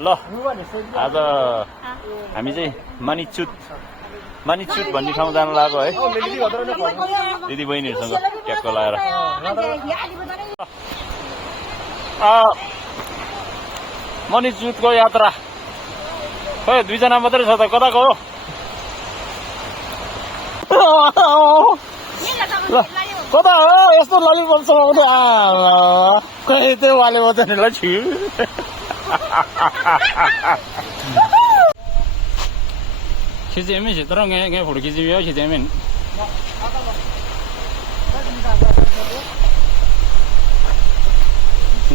ल आज हामी चाहिँ मानिचुत भन्ने ठाउँ जान लाग्यो है दिदी बहिनीहरूसँग ट्याक्क लाएर मानिचुतको यात्रा खै 2 जना मात्रै छ त कताको हो कता हो यस्तो ललिपप समाउँदै खै त्यो वाले बजाउने ल छु खिचेमी तर यहाँ फोटो खिचेमी हो खिचेमी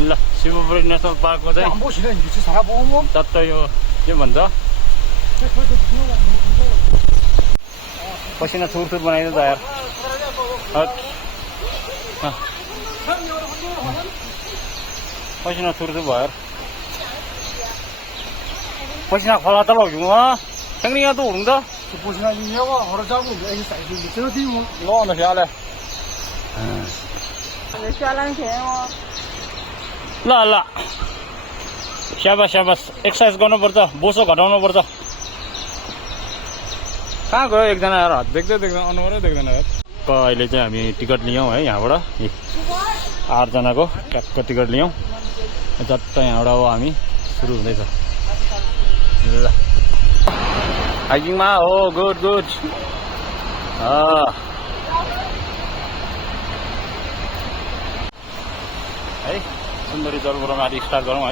ल शिवपुरी नेसनल पार्कको चाहिँ चट्ट यो के भन्छ पसिना थुर बनाइदियो त यार पसिना थुर भयो यार पसिना खोला त लग्यो 생리 야도 오른다? 보시나 이녀가 얼어 잡고 여기 사이드 저기 넣어놔 샤래. 샤라는 돼요. ल शाबास एक्सरसाइज गर्नुपर्छ बोसो घटाउनुपर्छ कहाँ गयो एकजना यार हात देख्दै अनुहारै देख्दैन यार अहिले चाहिँ हामी टिकट लियौँ है यहाँबाट 8 जनाको ट्याक्क टिकट लियौँ झट्ट यहाँबाट अब हामी सुरु हुँदैछ ल हाइकिङमा हो गुड है सुन्दरी जलबाट माथि स्टार्ट गरौँ है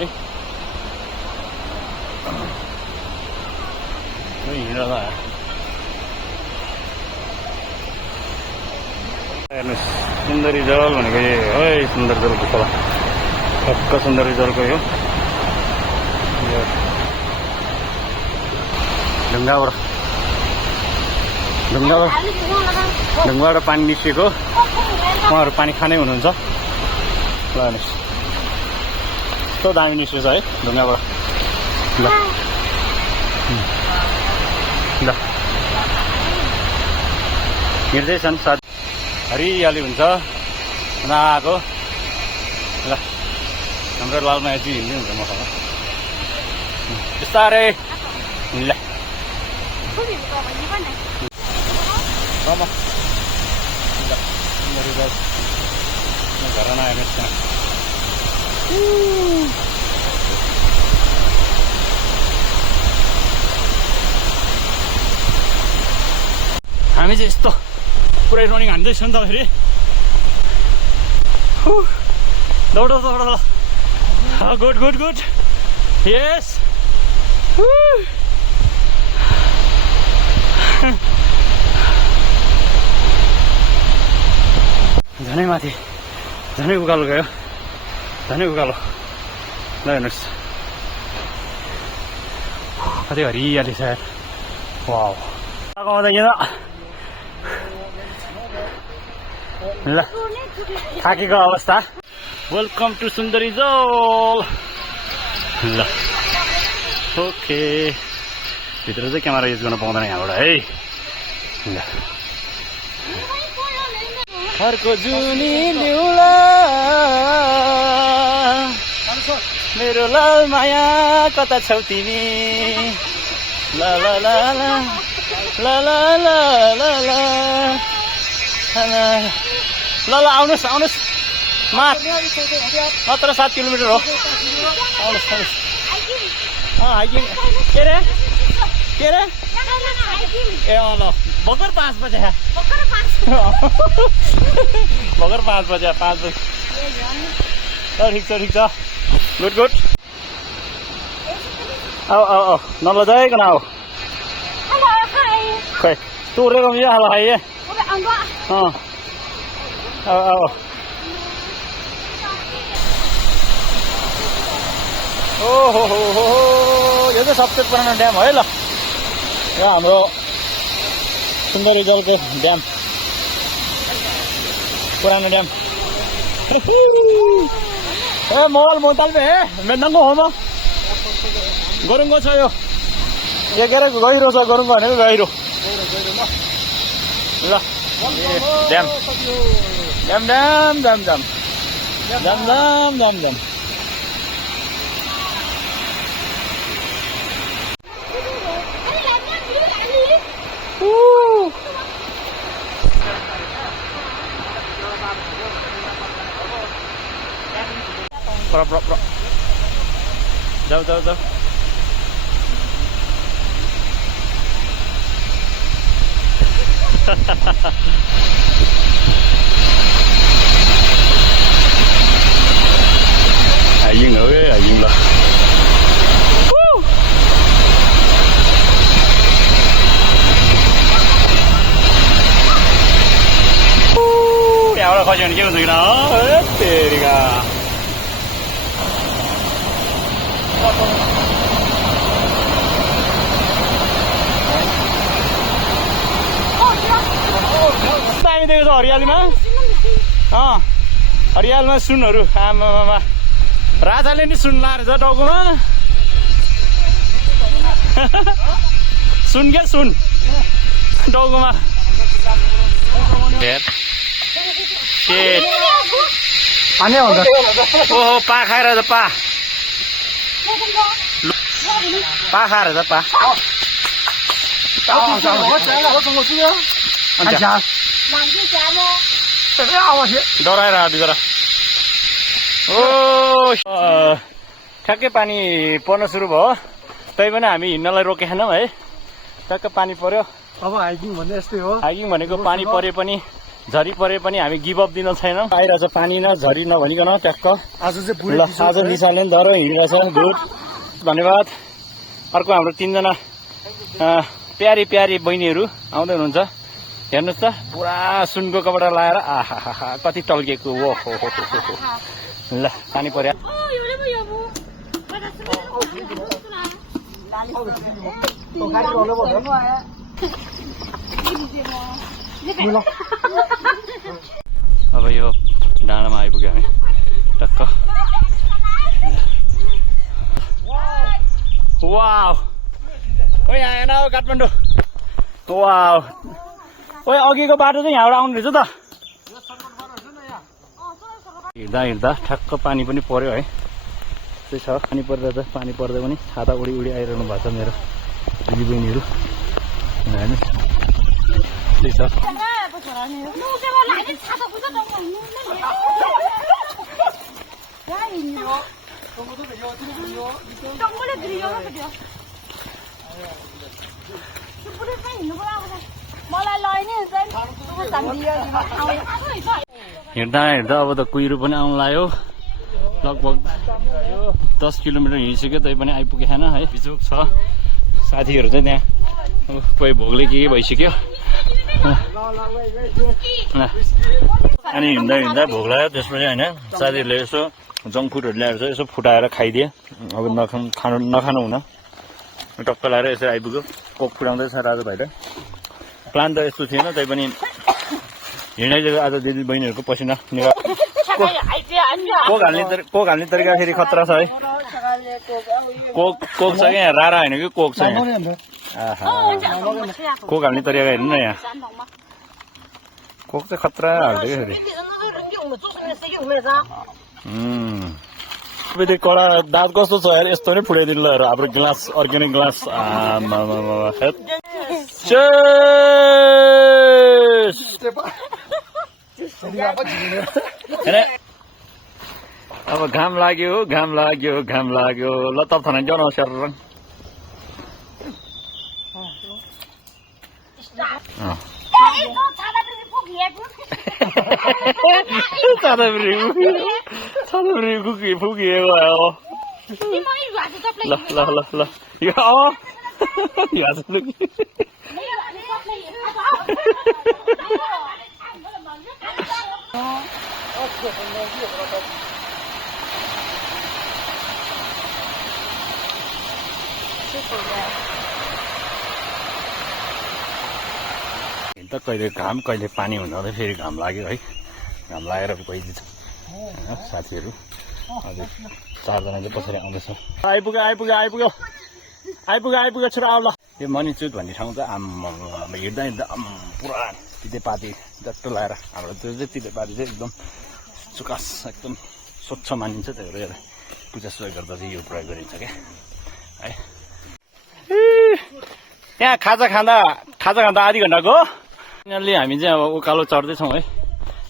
हिँड्दा हेर्नुहोस् सुन्दरी जल भनेको यो है सुन्दर जलको खोला टक्क सुन्दरी जलको यो ढुङ्गाबाट पानी निस्केको उहाँहरू पानी खानै हुनुहुन्छ ल हेर्नुहोस् कस्तो दामी निस्केछ है ढुङ्गाबाट ल हिँड्दैछन् साथ हरियाली हुन्छ आएको ल हाम्रो लालमायाजी हिँड्दै हुन्छ मसँग बिस्तारै ल घर नहेर्नुहोस् हामी चाहिँ यस्तो पुरै रनिङ हान्दैछ नि त फेरि दौड गुड यस झनै माथि झनै उकालो गयो ल हेर्नुहोस् कति हरियाली छ यार वाउ आउँदैन ल थाकेको अवस्था वेलकम टु सुन्दरी जल ल ओके भित्र चाहिँ क्यामेरा युज गर्न पाउँदैन यहाँबाट है ल हरको जुनी ल्याउला मेरो लाल माया कता छौ तिमी ल आउनुहोस् मात्र 7 किलोमिटर हो आउनुहोस् हाइकिङ के रे ए ल भर्खर 5 बजे भर्खर 5 बजे ठिक छ गुड आओ नलजाइकन आओ खै तोरेको मिया हाल खाइए आओ ओहो यो चाहिँ सबसे पुरानो ड्याम है ल यहाँ हाम्रो सुन्दरी जलको ड्याम पुरानो ड्याम ए मोबाइल मोतालबे हे मेन्दङको हो म गरुङको छ यो के अरे गहिरो छ गरुङको भनेको गहिरो ल ड्याम जाऊ जाऊ जाऊ Hải Dương nữa cái Hải Dương là đéo là coi chừng chứ gì đó hết tiền đi cả दामी देखेको छ हरियालीमा हरियालीमा सुनहरू आमामा राजाले नि सुन लाएर छ टाउकोमा सुन क्या सुन टाउकोमा ओहो पा खाएर छ पा खाएर छ पा डराएर बिचरा ओ ठ्याक्कै पानी पर्न सुरु भयो तै पनि हामी हिँड्नलाई रोकेनौँ है ठ्याक्कै पानी पर्यो अब हाइकिङ भन्ने यस्तै हो हाइकिङ भनेको पानी परे पनि झरी परे पनि हामी गिभ अप दिन छैनौँ आइरहेछ पानी न झरी नभनिकन ट्याक्क आज चाहिँ ल आज निशाले पनि डर हिँडिरहेछ गुड धन्यवाद अर्को हाम्रो 3 जना प्यारी प्यारी बहिनीहरू आउँदै हुनुहुन्छ हेर्नुहोस् त पुरा सुनको कपडा लाएर आहा कति टल्किएको हो ल पानी पर्यो अब यो डाँडामा आइपुग्यो हामी टक्क वाउ ओइ आएन हौ काठमाडौँ वाउ ओइ अघिको बाटो चाहिँ यहाँबाट आउनु रहेछ त हिँड्दा हिँड्दा ठ्याक्क पानी पनि पर्यो है त्यही छ पानी परिरहेछ पानी पर्दा पनि छाता उडी उडी आइरहनु भएको छ मेरो दिदीबहिनीहरू होइन त्यही छ हिँड्दा हिँड्दा अब त कुहिरो पनि आउनु लाग्यो लगभग 10 किलोमिटर हिँडिसक्यो तै पनि आइपुगेन है बिजोक छ साथीहरू चाहिँ त्यहाँ कोही भोगले के भइसक्यो अनि हिँड्दा हिँड्दा भोग लाग्यो त्यसपछि होइन साथीहरूले यसो जङ्क फुडहरू ल्याएर चाहिँ यसो फुटाएर खाइदिए अब नखानु हुन टक्क लगाएर यसरी आइपुग्यो कोक फुटाउँदैछ राजा भाइले प्लान त यस्तो थिएन तै पनि हिँडाइदिएको आज दिदी बहिनीहरूको पसिना कोक हाल्ने तरिका फेरि खतरा छ है कोक छ क्या यहाँ रारा होइन कि कोक छ यहाँ कोक हाल्ने तरिका हेर्नु न यहाँ कोक चाहिँ खतरा हाल्छ क्या फेरि कडा दाँत कस्तो छ यार यस्तो नै फुटाइदिनु ल हाम्रो ग्लास अर्ग्यानिक ग्लास अब घाम लाग्यो ल तब थाना जाउँ न स्यार फुकिएको आयो ल ल ल ल यो त कहिले घाम कहिले पानी हुँदा फेरि घाम लाग्यो है घाम लागेर गइदिन्छ साथीहरू हजुर 4 जना चाहिँ पछाडि आउँदैछ आइपुग्यो छोरा आउ ल यो मणिचुक भन्ने ठाउँ चाहिँ हिँड्दा हिँड्दा पुरा तितेपाती जस्तो लगाएर हाम्रो त्यो चाहिँ तितेपाती चाहिँ एकदम चुकास एकदम स्वच्छ मानिन्छ त्यही भएर पूजासुजा गर्दा चाहिँ यो प्रयोग गरिन्छ क्या है यहाँ खाजा खाँदा आधी घन्टाको यिनीहरूले हामी चाहिँ अब उकालो चढ्दैछौँ है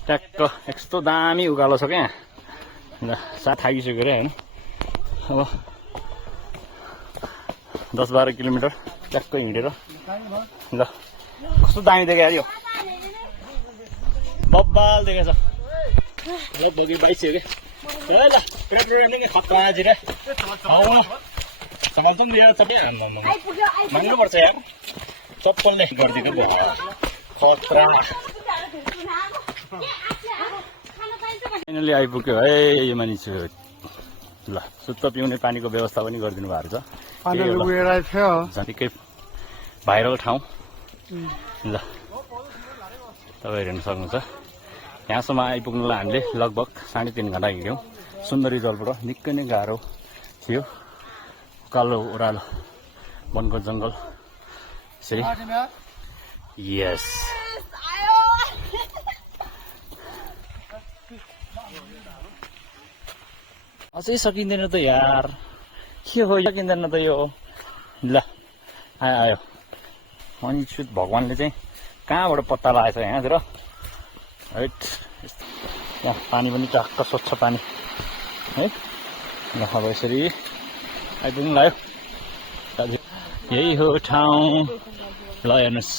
ट्याक्क यस्तो दामी उकालो छ क्या यहाँ ल साथ थाकिसक्यो अरे होइन अब 10-12 किलोमिटर ट्याक्क हिँडेर ल कस्तो दामी देख्यो यो बब्बाल देखेछ ल बोगी बाइसयो के ल ल खतरा जिरे चप्पल लिएर चप्पल महँगो पर्छ यार चप्पलले गरिदिएको खतरा फाइनली आइपुग्यो है यो मानिस ल शुद्ध पिउने पानीको व्यवस्था पनि गरिदिनु भएको छ झन्कै भाइरल ठाउँ ल तपाईँ हेर्न सक्नुहुन्छ यहाँसम्म आइपुग्नुलाई हामीले लगभग 3.5 घन्टा हिँड्यौँ सुन्दरी जलबाट निकै नै गाह्रो थियो कालो ओह्रालो वनको जङ्गल यसरी यस अझै सकिँदैन त यार के हो सकिँदैन त यो ल आयो अनि छुट भगवान्ले चाहिँ कहाँबाट पत्ता लगाएछ यहाँतिर राइट यहाँ पानी पनि टक्क स्वच्छ पानी है ल अब यसरी आइपुग्नु लाग्यो यही हो ठाउँ ल हेर्नुहोस्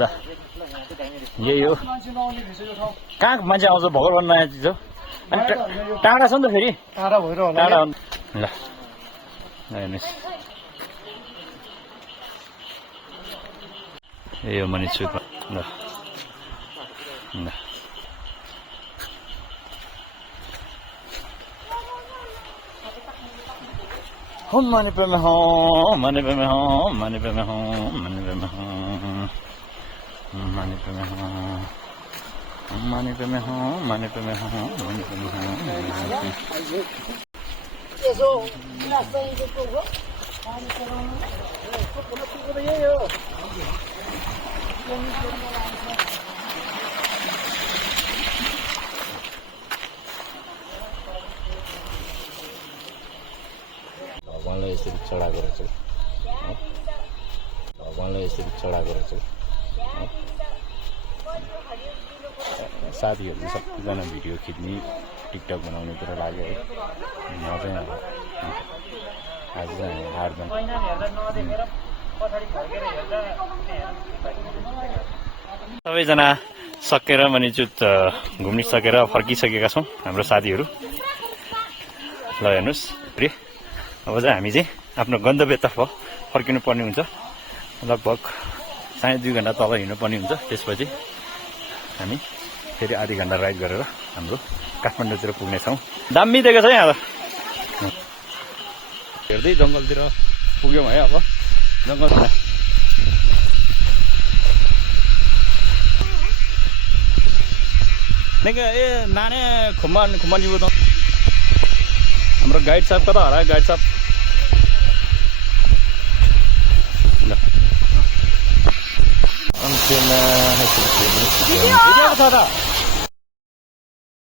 ल यही हो कहाँ मान्छे आउँछ भगवान् नयाँ चिज हो अनि टाढा छ नि त फेरि टाढा भएर होला टाढा ल हेर्नुहोस् ए हो मनिष सुटमा ल ल हम माने पे में हूँ माने पे में हूँ माने पे में हूँ माने पे में हूँ माने पे में हूँ माने पे में हूँ माने पे में हूँ माने पे में भगवान्लाई यसरी चढाएको रहेछ भगवान्लाई यसरी चढाएको रहेछ साथीहरू सबैजना भिडियो खिच्ने टिकटक बनाउनेतिर लाग्यो है म चाहिँ आज चाहिँ हार्दैन सबैजना सकेर मनिचुत घुमिसकेर फर्किसकेका छौँ हाम्रो साथीहरू ल हेर्नुहोस् फेरि अब चाहिँ हामी चाहिँ आफ्नो गन्तव्यतर्फ फर्किनु पर्ने हुन्छ लगभग 2.5 घन्टा तल हिँड्नु पर्ने हुन्छ त्यसपछि हामी फेरि आधी घन्टा राइड गरेर हाम्रो काठमाडौँतिर पुग्नेछौँ दामी दिएको छ यहाँ हेर्दै जङ्गलतिर पुग्यौँ है अब जङ्गल ए नाने खुम्बा निबो त हाम्रो गाइड साहब कता होला गाइड साहब ल अन्त्यमा